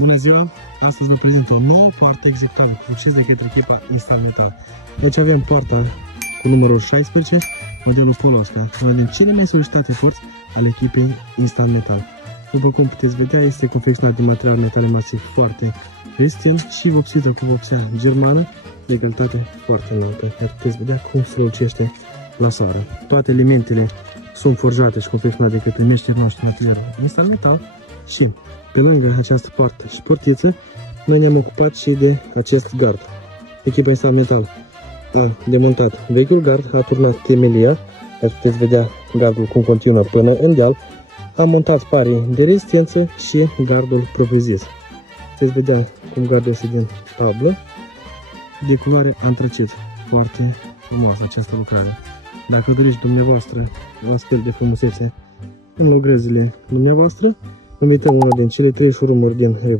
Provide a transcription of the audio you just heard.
Bună ziua! Astăzi vă prezint o nouă poartă executată cu succes de către echipa Instal Metal. Deci avem poarta cu numărul 16, modelul Polosca, una din cele mai solicitate porți ale echipei Instal Metal. După cum puteți vedea, este confecționat din material metale masiv foarte rezistent și vopsită cu vopsea germană de calitate foarte înaltă. Iar puteți vedea cum strălucește la soare. Toate elementele sunt forjate și confecționate de către meșterii noștri naturali Instal Metal și pe lângă această poartă și portiță, noi ne-am ocupat și de acest gard. Echipa Instal Metal a demontat vechiul gard, a turnat temelia, aici puteți vedea gardul cum continuă până în deal, a montat parii de rezistență și gardul propriu-zis. Puteți vedea cum gardul este din tablă, de culoare antracit. Foarte frumoasă această lucrare. Dacă doriți dumneavoastră o astfel de frumusețe în lucrările dumneavoastră, invităm una din cele 3 showroom-uri din Revoluție.